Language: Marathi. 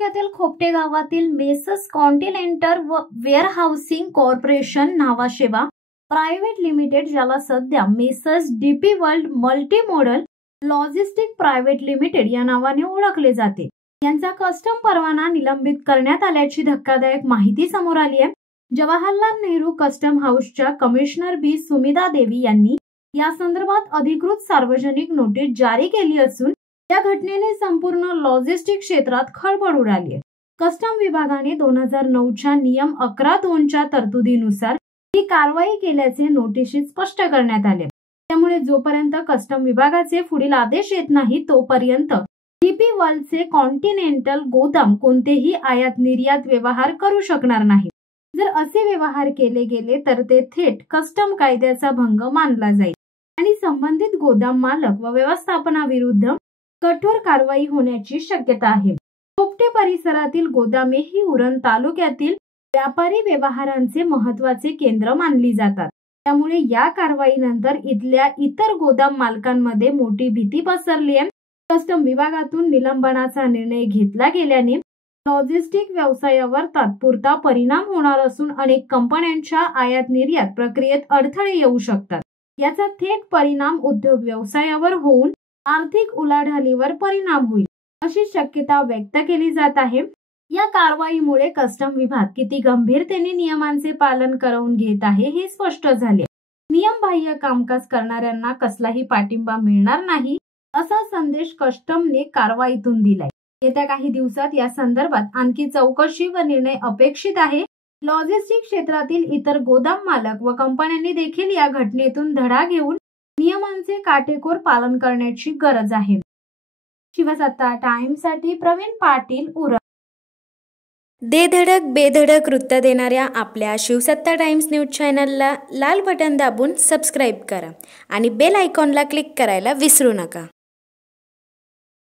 तालुक्यातील खोपटे गावातील मेसर्स कॉन्टिनेंटल व वेअरहाऊसिंग कॉर्पोरेशन नावाशेवा प्रायव्हेट लिमिटेड, ज्याला सध्या messrs DP world multi modal logistic private limited या नावाने ओळखले जाते, यांचा कस्टम परवाना निलंबित करण्यात आल्याची धक्कादायक माहिती समोर आली आहे। जवाहरलाल नेहरू कस्टम हाऊसच्या कमिशनर बी सुमिदा देवी यांनी या संदर्भात अधिकृत सार्वजनिक नोटीस जारी केली असून या घटनेने संपूर्ण लॉजिस्टिक क्षेत्रात खळबळ उडाली आहे। कस्टम विभागाने 2009च्या नियम 11(2)च्या तरतुदीनुसार ही कारवाई केल्याचे नोटिशीत स्पष्ट करण्यात आले। त्यामुळे जोपर्यंत कस्टम विभागाचे पुढील आदेश येत नाही तोपर्यंत डीपी वर्ल्डचे कॉन्टिनेंटल गोदाम कोणतेही आयात निर्यात व्यवहार करू शकणार नाही। जर असे व्यवहार केले गेले तर ते थेट कस्टम कायद्याचा भंग मानला जाईल आणि संबंधित गोदाम मालक व व्यवस्थापनाविरुद्ध कठोर कारवाई होण्याची शक्यता आहे। खोपटे परिसरातील गोदामे ही उरण तालुक्यातील व्यापारी व्यवहारांचे महत्त्वाचे केंद्र मानली जातात। त्यामुळे या कारवाईनंतर इथल्या इतर गोदाम मालकांमध्ये मोठी भीती पसरली आहे। कस्टम विभागातून निलंबनाचा निर्णय घेतला गेल्याने लॉजिस्टिक व्यवसायावर तात्पुरता परिणाम होणार असून अनेक कंपन्यांच्या आयात निर्यात प्रक्रियेत अडथळे येऊ शकतात। याचा थेट परिणाम उद्योग व्यवसायावर होऊन आर्थिक उलाढालीवर परिणाम होईल अशी शक्यता व्यक्त केली जात आहे। या कारवाईमुळे कस्टम विभाग किती गंभीरतेने नियमांचे पालन करवून घेत आहे हे स्पष्ट झाले। नियमबाह्य कामकाज करणाऱ्यांना कसलाही पाठिंबा मिळणार नाही असा संदेश कस्टमने कारवाईतून दिलाय। येत्या काही दिवसात या संदर्भात आणखी चौकशी व निर्णय अपेक्षित आहे। लॉजिस्टिक क्षेत्रातील इतर गोदाम मालक व कंपन्यांनी देखील या घटनेतून धडा घेऊन नियमांचे काटेकोर पालन करण्याची गरज आहे। शिवसत्ता टाइम्ससाठी प्रवीण पाटील, उरण। दे धडक बेधडक वृत्त देणाऱ्या आपल्या शिवसत्ता टाइम्स न्यूज चॅनलला लाल बटन दाबून सबस्क्राईब करा आणि बेल आयकॉनला क्लिक करायला विसरू नका।